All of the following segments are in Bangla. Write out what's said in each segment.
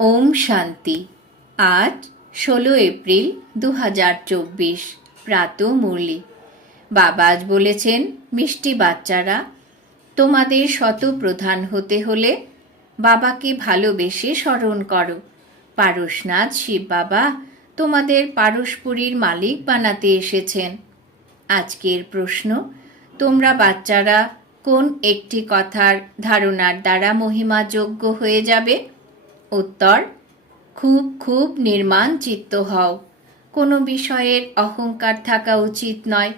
ওম শান্তি। আজ ষোলো এপ্রিল দু হাজার চব্বিশ প্রাত মুরলি বাবা আজ বলেছেন, মিষ্টি বাচ্চারা, তোমাদের শত প্রধান হতে হলে বাবাকে ভালোবেসে স্মরণ করো। পারসনাথ শিব বাবা তোমাদের পারস্পরীর মালিক বানাতে এসেছেন। আজকের প্রশ্ন, তোমরা বাচ্চারা কোন একটি কথার ধারণার দ্বারা মহিমা যোগ্য হয়ে যাবে? উত্তর, খুব খুব নির্মাণ চিত্ত হও। কোনো বিষয়ের অহংকার থাকা উচিত নয়।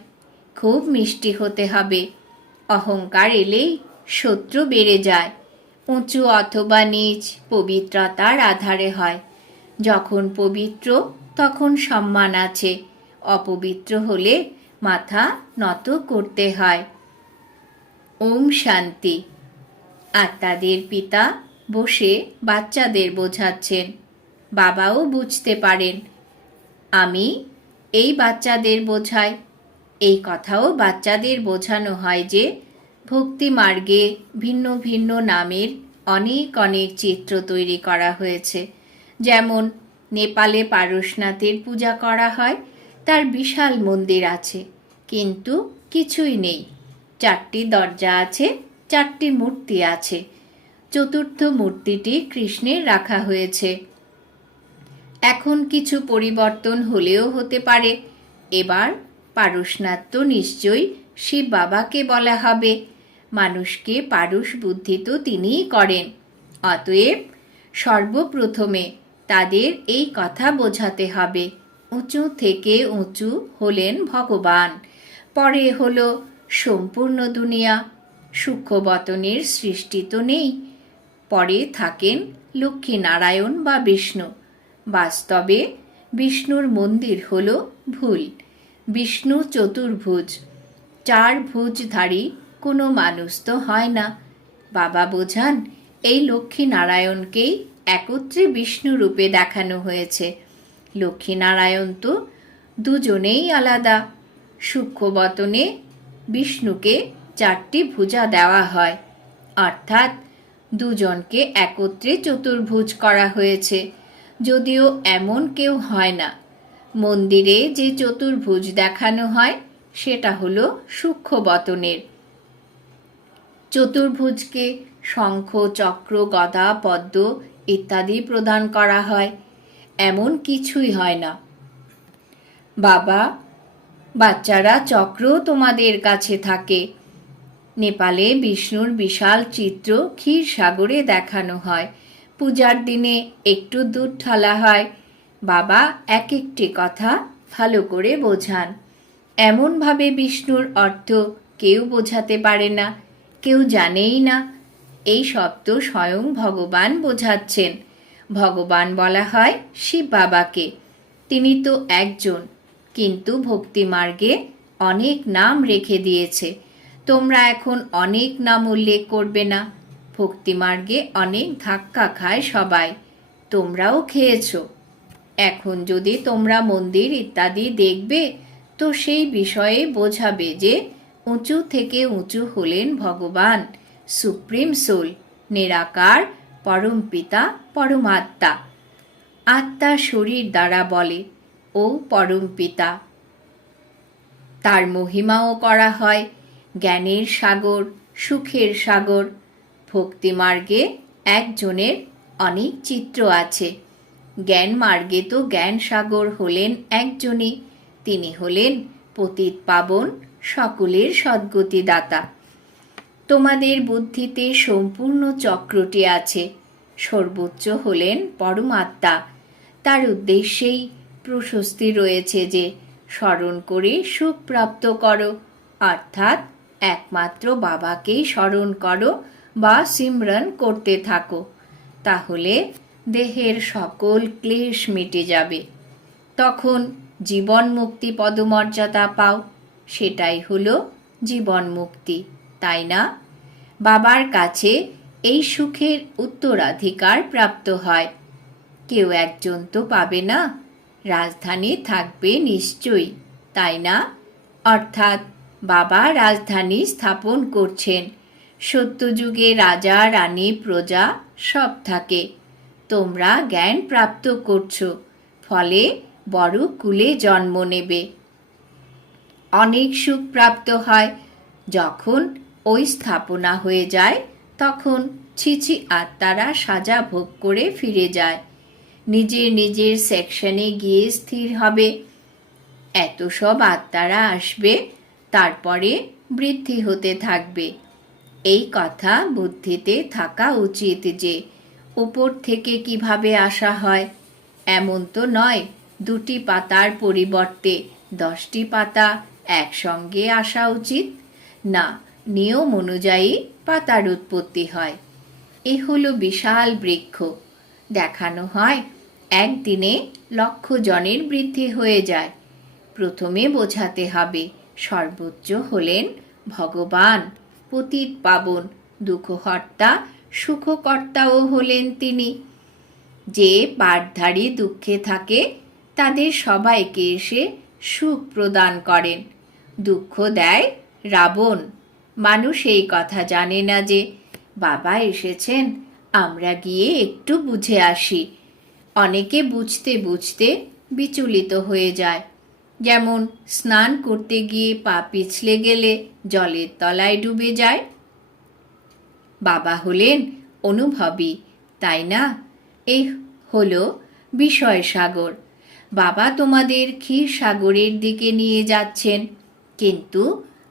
খুব মিষ্টি হতে হবে। অহংকার এলেই শত্রু বেড়ে যায়। উঁচু অথবা নিচ পবিত্রতার আধারে হয়। যখন পবিত্র, তখন সম্মান আছে। অপবিত্র হলে মাথা নত করতে হয়। ওম শান্তি। আত্মাদের পিতা বসে বাচ্চাদের বোঝাচ্ছেন। বাবাও বুঝতে পারেন। আমি এই বাচ্চাদের বোঝাই। এই কথাও বাচ্চাদের বোঝানো হয় যে ভক্তি মার্গে ভিন্ন ভিন্ন নামের অনেক অনেক চিত্র তৈরি করা হয়েছে। যেমন নেপালে পারসনাথের পূজা করা হয়, তার বিশাল মন্দির আছে, কিন্তু কিছুই নেই। চারটি দরজা আছে, চারটি মূর্তি আছে। চতুর্থ মূর্তিটি কৃষ্ণের রাখা হয়েছে। এখন কিছু পরিবর্তন হলেও হতে পারে। এবার পারসনাথ তো নিশ্চয়ই শিব বাবাকে বলা হবে। মানুষকে পারস বুদ্ধি তো তিনিই করেন। অতএব সর্বপ্রথমে তাদের এই কথা বোঝাতে হবে। উঁচু থেকে উঁচু হলেন ভগবান। পরে হলো সম্পূর্ণ দুনিয়া। সূক্ষ্মবতনের সৃষ্টি তো নেই। পরে থাকেন লক্ষ্মীনারায়ণ বা বিষ্ণু। বাস্তবে বিষ্ণুর মন্দির হল ভুল। বিষ্ণু চতুর্ভুজ। চার ভুজধারী কোনো মানুষ তো হয় না। বাবা বোঝান, এই লক্ষ্মীনারায়ণকেই একত্রে বিষ্ণু রূপে দেখানো হয়েছে। লক্ষ্মীনারায়ণ তো দুজনেই আলাদা। সূক্ষ্মবতনে বিষ্ণুকে চারটি ভুজা দেওয়া হয়। অর্থাৎ দুজনকে একত্রে চতুর্ভুজ করা হয়েছে। যদিও এমন কেউ হয় না। মন্দিরে যে চতুর্ভুজ দেখানো হয়, সেটা হলো সূক্ষ্মবতনের। চতুর্ভুজকে শঙ্খ, চক্র, গদা, পদ্ম ইত্যাদি প্রদান করা হয়। এমন কিছুই হয় না। বাবা, বাচ্চারা চক্র তোমাদের কাছে থাকে। নেপালে বিষ্ণুর বিশাল চিত্র ক্ষীর সাগরে দেখানো হয়। পূজার দিনে একটু দুধ ঢালা হয়। বাবা এক একটি কথা ভালো করে বোঝান। এমনভাবে বিষ্ণুর অর্থ কেউ বোঝাতে পারে না, কেউ জানেই না। এই তো স্বয়ং ভগবান বোঝাচ্ছেন। ভগবান বলা হয় শিব বাবাকে। তিনি তো একজন, কিন্তু ভক্তি মার্গে অনেক নাম রেখে দিয়েছে। তোমরা এখন অনেক নাম উল্লেখ করবে না। ভক্তি মার্গে অনেক ধাক্কা খায় সবাই। তোমরাও খেয়েছ। এখন যদি তোমরা মন্দির ইত্যাদি দেখবে, তো সেই বিষয়ে বোঝাবে যে উঁচু থেকে উঁচু হলেন ভগবান, সুপ্রিম সোল, নিরাকার, পরম পিতা, পরমাত্মা। আত্মা শরীর দ্বারা বলে, ও পরম পিতা। তার মহিমাও করা হয় জ্ঞানের সাগর, সুখের সাগর। ভক্তিমার্গে একজনের অনেক চিত্র আছে। জ্ঞান মার্গে তো জ্ঞান সাগর হলেন একজনই। তিনি হলেন পতিত পাবন সকলের সদ্গতিদাতা। তোমাদের বুদ্ধিতে সম্পূর্ণ চক্রটি আছে। সর্বোচ্চ হলেন পরমাত্মা। তার উদ্দেশ্যেই প্রশস্তি রয়েছে যে, স্মরণ করে সুখ প্রাপ্ত করো। অর্থাৎ একমাত্র বাবাকেই স্মরণ করো বা সিমরন করতে থাকো। তাহলে দেহের সকল ক্লেশ মিটে যাবে। তখন জীবন মুক্তি পদমর্যাদা পাও। সেটাই হলো জীবন মুক্তি তাই না? বাবার কাছে এই সুখের উত্তরাধিকার প্রাপ্ত হয়। কেউ একজন তো পাবে না। রাজধানী থাকবে নিশ্চয়ই, তাই না? অর্থাৎ বাবা রাজধানী স্থাপন করছেন। সত্যযুগে রাজা, রানী, প্রজা সব থাকে। তোমরা জ্ঞান প্রাপ্ত করছ, ফলে বড় কুলে জন্ম নেবে। অনেক সুখ প্রাপ্ত হয়, যখন ওই স্থাপনা হয়ে যায়, তখন ছিছি আত্মারা সাজা ভোগ করে ফিরে যায়। নিজের নিজের সেকশনে গিয়ে স্থির হবে। এত সব আত্মারা আসবে তারপরে বৃদ্ধি হতে থাকবে। এই কথা বুদ্ধিতে থাকা উচিত যে, উপর থেকে কীভাবে আসা হয়? এমন তো নয়, দুটি পাতার পরিবর্তে দশটি পাতা একসঙ্গে আসা উচিত? না, নিয়ম অনুযায়ী পাতার উৎপত্তি হয়। এ হলো বিশাল বৃক্ষ। দেখানো হয়, একদিনে লক্ষ জনের বৃদ্ধি হয়ে যায়। প্রথমে বোঝাতে হবে সর্বোচ্চ হলেন ভগবান। পতিত পাবন দুঃখহর্তা সুখকর্তাও হলেন তিনি। যে পাঠধারী দুঃখে থাকে, তাদের সবাইকে এসে সুখ প্রদান করেন। দুঃখ দেয় রাবণ। মানুষ এই কথা জানে না যে, বাবা এসেছেন, আমরা গিয়ে একটু বুঝে আসি। অনেকে বুঝতে বুঝতে বিচলিত হয়ে যায়। যেমন স্নান করতে গিয়ে পা পিছলে গেলে জলের তলায় ডুবে যায়। বাবা হলেন অনুভবী, তাই না? এই হলো বিষয় সাগর। বাবা তোমাদের ক্ষীর সাগরের দিকে নিয়ে যাচ্ছেন, কিন্তু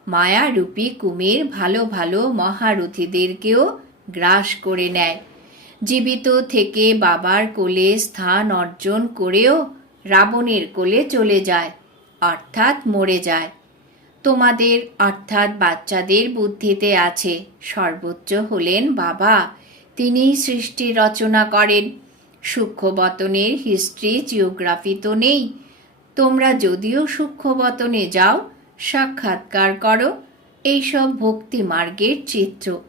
মায়ারূপী কুমির ভালো ভালো মহারথীদেরকেও গ্রাস করে নেয়। জীবিত থেকে বাবার কোলে স্থান অর্জন করেও রাবণের কোলে চলে যায়। অর্থাৎ মরে যায়। তোমাদের, অর্থাৎ বাচ্চাদের বুদ্ধিতে আছে। সর্বোচ্চ হলেন বাবা। তিনিই সৃষ্টি রচনা করেন। সূক্ষ্মবতনের হিস্ট্রি, জিওগ্রাফি তো নেই। তোমরা যদিও সূক্ষ্মবতনে যাও, সাক্ষাৎকার করো, এইসব ভক্তি মার্গের চিত্র।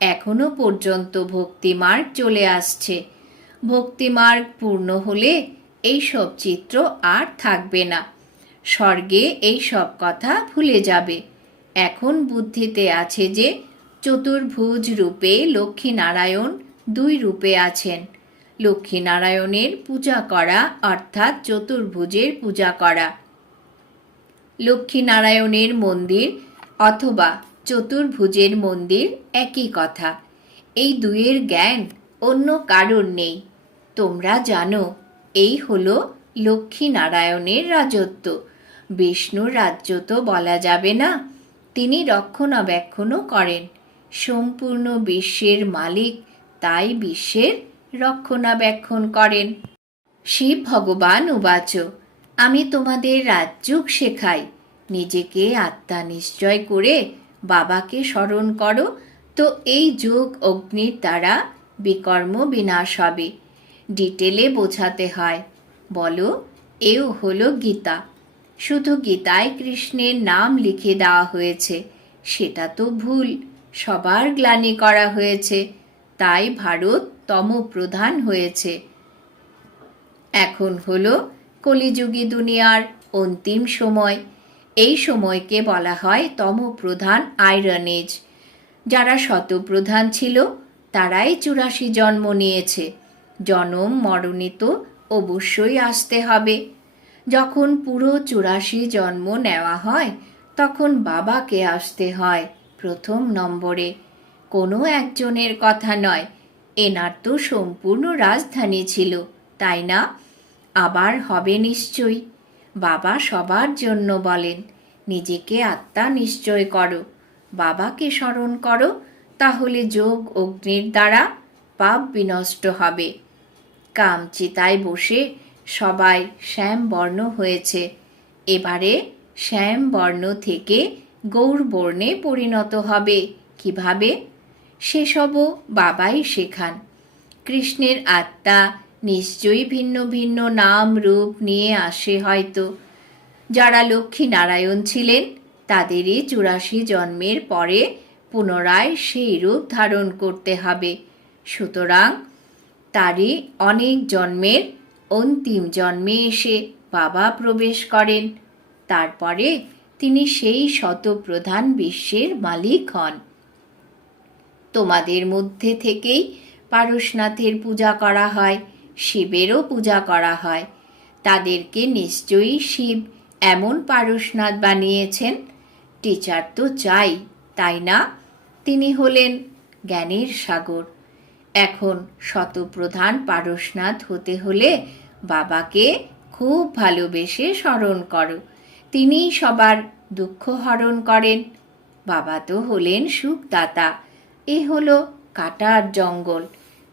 এখনও পর্যন্ত ভক্তিমার্গ চলে আসছে। ভক্তিমার্গ পূর্ণ হলে এইসব চিত্র আর থাকবে না। স্বর্গে এই সব কথা ভুলে যাবে। এখন বুদ্ধিতে আছে যে, চতুর্ভুজ রূপে লক্ষ্মীনারায়ণ দুই রূপে আছেন। লক্ষ্মীনারায়ণের পূজা করা, অর্থাৎ চতুর্ভুজের পূজা করা। লক্ষ্মীনারায়ণের মন্দির অথবা চতুর্ভুজের মন্দির একই কথা। এই দুয়ের জ্ঞান অন্য কারণ নেই। তোমরা জানো, এই হলো লক্ষ্মীনারায়ণের রাজত্ব। বিষ্ণুর রাজ্য তো বলা যাবে না। তিনি রক্ষণাবেক্ষণও করেন। সম্পূর্ণ বিশ্বের মালিক তাই বিশ্বের রক্ষণাবেক্ষণ করেন। শিব ভগবান উবাচ, আমি তোমাদের রাজযোগ শেখাই। নিজেকে আত্মা নিশ্চয় করে বাবাকে স্মরণ করো। তো এই যোগ অগ্নির দ্বারা বিকর্ম বিনাশ হবে। ডিটেলে বোঝাতে হয়। বলো, এও হলো গীতা। শুধু গীতায় কৃষ্ণের নাম লিখে দেওয়া হয়েছে। সেটা তো ভুল। সবার গ্লানি করা হয়েছে। তাই ভারত তম প্রধান হয়েছে। এখন হল কলিযুগী দুনিয়ার অন্তিম সময়। এই সময়কে বলা হয় তম প্রধান আয়রন এজ যারা শতপ্রধান ছিল, তারাই চুরাশি জন্ম নিয়েছে। জনম মরণে তো অবশ্যই আসতে হবে। যখন পুরো চুরাশি জন্ম নেওয়া হয়, তখন বাবাকে আসতে হয় প্রথম নম্বরে। কোনো একজনের কথা নয়। এনার তো সম্পূর্ণ রাজধানী ছিল, তাই না? আবার হবে নিশ্চয়ই। বাবা সবার জন্য বলেন, নিজেকে আত্মা নিশ্চয় করো। বাবাকে স্মরণ করো, তাহলে যোগ অগ্নির দ্বারা পাপ বিনষ্ট হবে। কামচিতায় বসে সবাই শ্যাম বর্ণ হয়েছে। এবারে শ্যাম বর্ণ থেকে গৌর বর্ণে পরিণত হবে। কীভাবে? সেসবও বাবাই শেখান। কৃষ্ণের আত্মা নিশ্চয়ই ভিন্ন ভিন্ন নাম, রূপ নিয়ে আসে হয়তো। যারা লক্ষ্মী নারায়ণ ছিলেন, তাদেরই চুরাশি জন্মের পরে পুনরায় সেই রূপ ধারণ করতে হবে। সুতরাং তারই অনেক জন্মের অন্তিম জন্মে এসে বাবা প্রবেশ করেন। তারপরে তিনি সেই শতপ্রধান বিশ্বের মালিক হন। তোমাদের মধ্যে থেকেই পারশনাথের পূজা করা হয়, শিবেরও পূজা করা হয়। তাদেরকে নিশ্চয়ই শিব এমন পারশনাথ বানিয়েছেন। টিচার তো চাই, তাই না? তিনি হলেন জ্ঞানের সাগর। এখন শতপ্রধান পারশনাথ হতে হলে বাবাকে খুব ভালোবেসে স্মরণ করো। তিনিই সবার দুঃখ হরণ করেন। বাবা তো হলেন সুখদাতা। এ হলো কাটার জঙ্গল।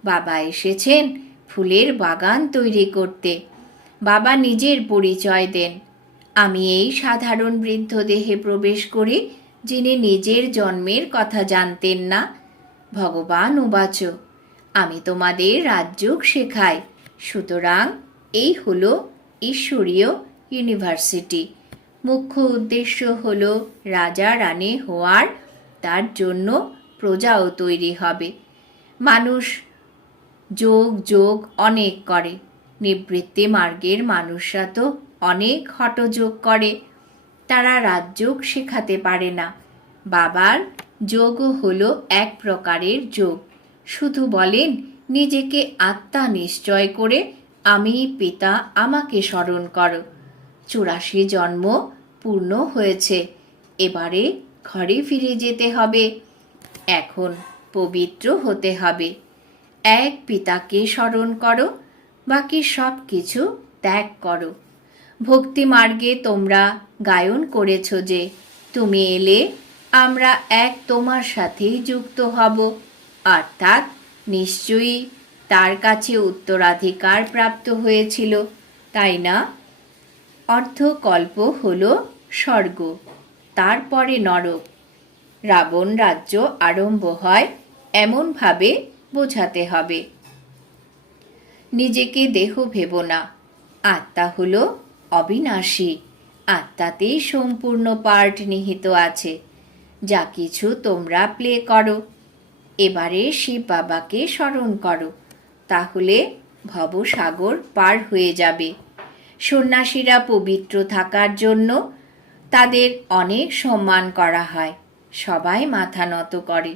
বাবা এসেছেন ফুলের বাগান তৈরি করতে। বাবা নিজের পরিচয় দেন। আমি এই সাধারণ বৃদ্ধ দেহে প্রবেশ করি যিনি নিজের জন্মের কথা জানতেন না। ভগবান উবাচ আমি তোমাদের রাজযোগ শেখাই। সুতরাং এই হলো ঈশ্বরীয় ইউনিভার্সিটি। মুখ্য উদ্দেশ্য হল রাজা রানী হওয়ার, তার জন্য প্রজাও তৈরি হবে। মানুষ যোগ যোগ অনেক করে। নিবৃত্তি মার্গের মানুষরা তো অনেক হটযোগ করে। তারা রাজযোগ শেখাতে পারে না। বাবার যোগও হলো এক প্রকারের যোগ। শুধু বলেন, নিজেকে আত্মা নিশ্চয় করে আমি পিতা আমাকে স্মরণ করো। চুরাশি জন্ম পূর্ণ হয়েছে, এবারে ঘরে ফিরে যেতে হবে। এখন পবিত্র হতে হবে। এক পিতাকে স্মরণ করো, বাকি সব কিছু ত্যাগ করো। ভক্তি মার্গে তোমরা গায়ন করেছ যে, তুমি এলে আমরা এক তোমার সাথেই যুক্ত হব। অর্থাৎ নিশ্চয়ই তার কাছে উত্তরাধিকার প্রাপ্ত হয়েছিল, তাই না? অর্ধকল্প হল স্বর্গ, তারপরে নরক। রাবণ রাজ্য আরম্ভ হয় এমনভাবে বোঝাতে হবে। নিজেকে দেহ ভেব না। আত্মা হল অবিনাশী। আত্মাতেই সম্পূর্ণ পার্ট নিহিত আছে। যা কিছু তোমরা প্লে করো। এবারে শিব বাবাকে স্মরণ করো, তাহলে ভবসাগর পার হয়ে যাবে। সন্ন্যাসীরা পবিত্র থাকার জন্য তাদের অনেক সম্মান করা হয়, সবাই মাথা নত করে।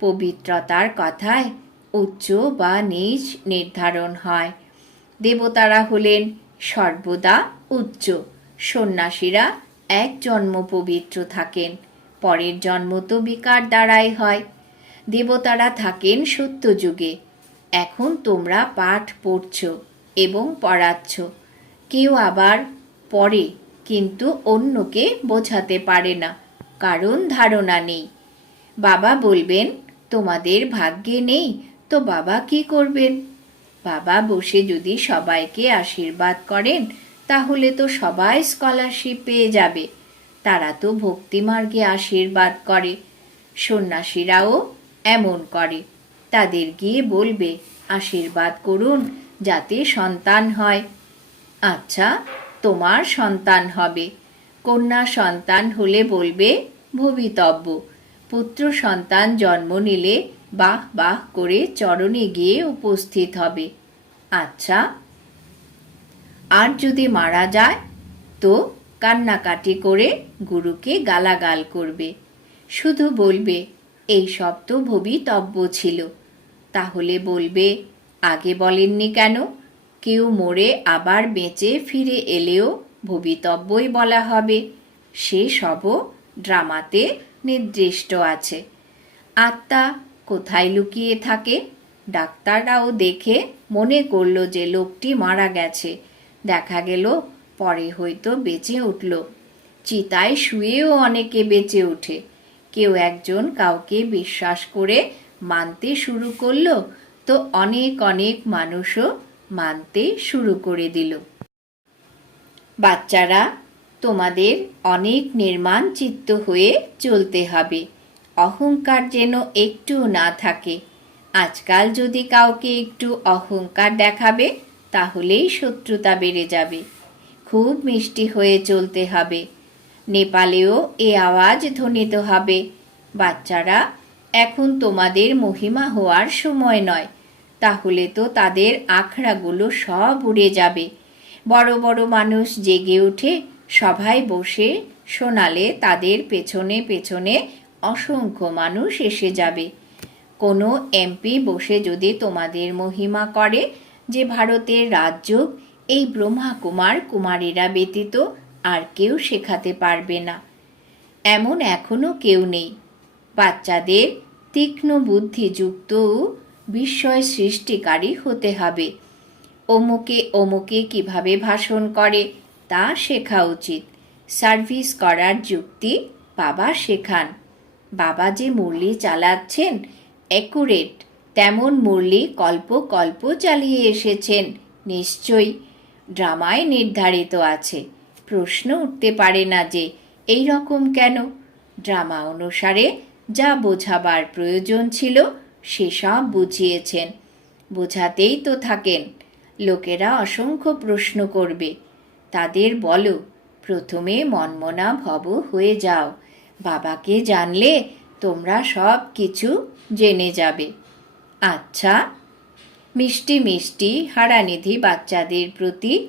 পবিত্রতার কথায় উচ্চ বা নিচ নির্ধারণ হয়। দেবতারা হলেন সর্বদা উচ্চ, সন্ন্যাসীরা এক জন্ম পবিত্র থাকেন, পরের জন্ম তো বিকার দ্বারাই হয়। দেবতারা থাকেন সত্যযুগে। এখন তোমরা পাঠ পড়ছ এবং পড়াচ্ছ। কেউ আবার পড়ে, কিন্তু অন্যকে বোঝাতে পারে না, কারণ ধারণা নেই। বাবা বলবেন, তোমাদের ভাগ্যে নেই, তো বাবা কি করবেন? বাবা বসে যদি সবাইকে আশীর্বাদ করেন, তাহলে তো সবাই স্কলারশিপ পেয়ে যাবে। তারা তো ভক্তিমার্গে আশীর্বাদ করে। সন্ন্যাসীরাও এমন করে। তাদের গিয়ে বলবে, আশীর্বাদ করুন যাতে সন্তান হয়। আচ্ছা তোমার সন্তান হবে। কন্যা সন্তান হলে বলবে, ভবিতব্য। পুত্র সন্তান জন্ম নিলে বাহ বাহ করে চরণে গিয়ে উপস্থিত হবে। আচ্ছা। আর যদি মারা যায়, তো কান্নাকাটি করে গুরুকে গালাগাল করবে। শুধু বলবে এই সব তো ভবিতব্য ছিল। তাহলে বলবে, আগে বলেননি কেন? কেউ মরে আবার বেঁচে ফিরে এলেও ভবিতব্যই বলা হবে। সে সবও ড্রামাতে নির্দিষ্ট আছে। আত্মা কোথায় লুকিয়ে থাকে? ডাক্তাররাও দেখে মনে করল যে লোকটি মারা গেছে। দেখা গেল, পরে হয়তো বেঁচে উঠল। চিতায় শুয়েও অনেকে বেঁচে ওঠে। কেউ একজন কাউকে বিশ্বাস করে মানতে শুরু করল, তো অনেক অনেক মানুষও মানতে শুরু করে দিল। বাচ্চারা, তোমাদের অনেক নির্মাণ চিত্ত হয়ে চলতে হবে। অহংকার যেন একটু না থাকে। আজকাল যদি কাউকে একটু অহংকার দেখাবে, তাহলেই শত্রুতা বেড়ে যাবে। খুব মিষ্টি হয়ে চলতে হবে। নেপালেও এ আওয়াজ ধ্বনিত হবে। বাচ্চারা, এখন তোমাদের মহিমা হওয়ার সময় নয়। তাহলে তো তাদের আখড়াগুলো সব উড়ে যাবে। বড় বড় মানুষ জেগে উঠে সভায় বসে শোনালে তাদের পেছনে পেছনে অসংখ্য মানুষ এসে যাবে। কোনো এমপি বসে যদি তোমাদের মহিমা করে যে ভারতের রাজ্য, এই ব্রহ্মাকুমার কুমারীরা ব্যতীত আর কেউ শেখাতে পারবে না। এমন এখনও কেউ নেই। বাচ্চাদের তীক্ষ্ণ বুদ্ধিযুক্ত বিস্ময় সৃষ্টিকারী হতে হবে। অমুকে অমুকে কীভাবে ভাষণ করে তা শেখা উচিত। সার্ভিস করার যুক্তি বাবা শেখান। বাবা যে মুরলি চালাচ্ছেন, অ্যাকুরেট, তেমন মুরলি কল্প কল্প চালিয়ে এসেছেন, নিশ্চয়ই। ড্রামায় নির্ধারিত আছে। প্রশ্ন উঠতে পারে না যে এই রকম কেন? ড্রামা অনুসারে যা বোঝাবার প্রয়োজন ছিল সেসব বুঝিয়েছেন। বোঝাতেই তো থাকেন। লোকেরা অসংখ্য প্রশ্ন করবে। তাদের বলো, প্রথমে মনমনা ভব হয়ে যাও। বাবাকে জানলে তোমরা সব কিছু জেনে যাবে। আচ্ছা মিষ্টি মিষ্টি হারানিধি বাচ্চাদের প্রতি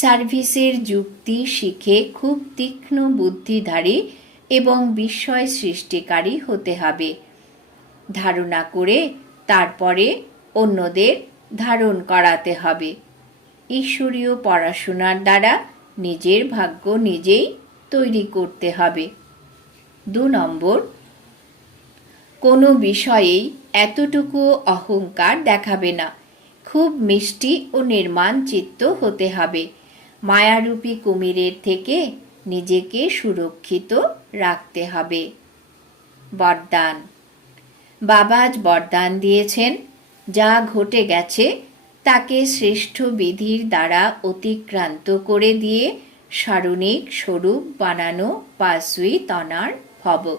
সার্ভিসের যুক্তি শিখে খুব তীক্ষ্ণ বুদ্ধিধারী এবং বিস্ময় সৃষ্টিকারী হতে হবে। ধারণা করে তারপরে অন্যদের ধারণ করাতে হবে। ঈশ্বরীয় পড়াশোনার দ্বারা নিজের ভাগ্য নিজেই তৈরি করতে হবে। দু নম্বর, কোনো বিষয়েই এতটুকু অহংকার দেখাবে না। খুব মিষ্টি ও নির্মাণ চিত্ত হতে হবে। মায়ারূপী কুমিরের থেকে নিজেকে সুরক্ষিত রাখতে হবে। বরদান। বাবা আজ বরদান দিয়েছেন। যা ঘটে গেছে তাকে শ্রেষ্ঠ বিধির দ্বারা অতিক্রান্ত করে দিয়ে সারণিক স্বরূপ বানানো পাশুই তনার ভব।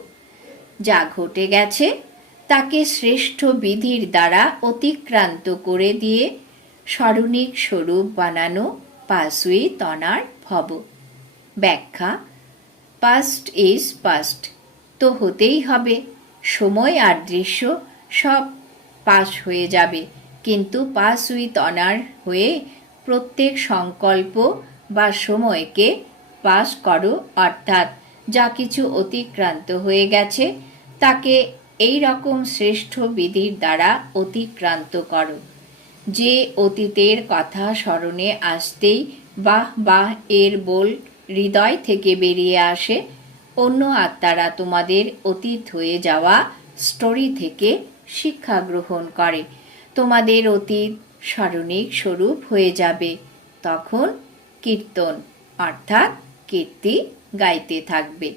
যা ঘটে গেছে তাকে শ্রেষ্ঠ বিধির দ্বারা অতিক্রান্ত করে দিয়ে স্মরণিক স্বরূপ বানানো পাশুই তনার ভব। ব্যাখ্যা পাস্ট ইজ পাস্ট তো হতেই হবে। সময় আর দৃশ্য সব পাস হয়ে যাবে। কিন্তু পাস উইথ অনার হয়ে প্রত্যেক সংকল্প বা সময়কে পাস করো, অর্থাৎ যা কিছু অতিক্রান্ত হয়ে গেছে, তাকে এই রকম শ্রেষ্ঠ বিধির দ্বারা অতিক্রান্ত করো। যে অতীতের কথা স্মরণে আসতেই বাহ বাহ, এর বোল হৃদয় থেকে বেরিয়ে আসে। অন্য আত্মারা তোমাদের অতীত হয়ে যাওয়া স্টোরি থেকে শিক্ষা গ্রহণ করে। তোমাদের অতীত স্মরণিক স্বরূপ হয়ে যাবে। তখন কীর্তন, অর্থাৎ কীর্তি গাইতে থাকবে।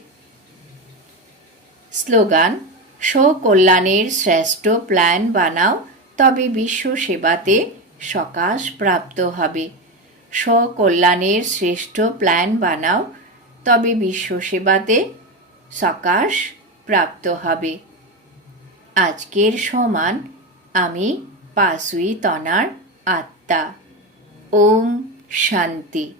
স্লোগান, স্বকল্যাণের শ্রেষ্ঠ প্ল্যান বানাও। তবে বিশ্ব সেবাতে সকাশ প্রাপ্ত হবে। স্বকল্যাণের শ্রেষ্ঠ প্ল্যান বানাও, তবে বিশ্ব সেবাতে সকাশ প্রাপ্ত হবে। আজকের সমান, আমি পাশুই তনার আত্মা। ওম শান্তি।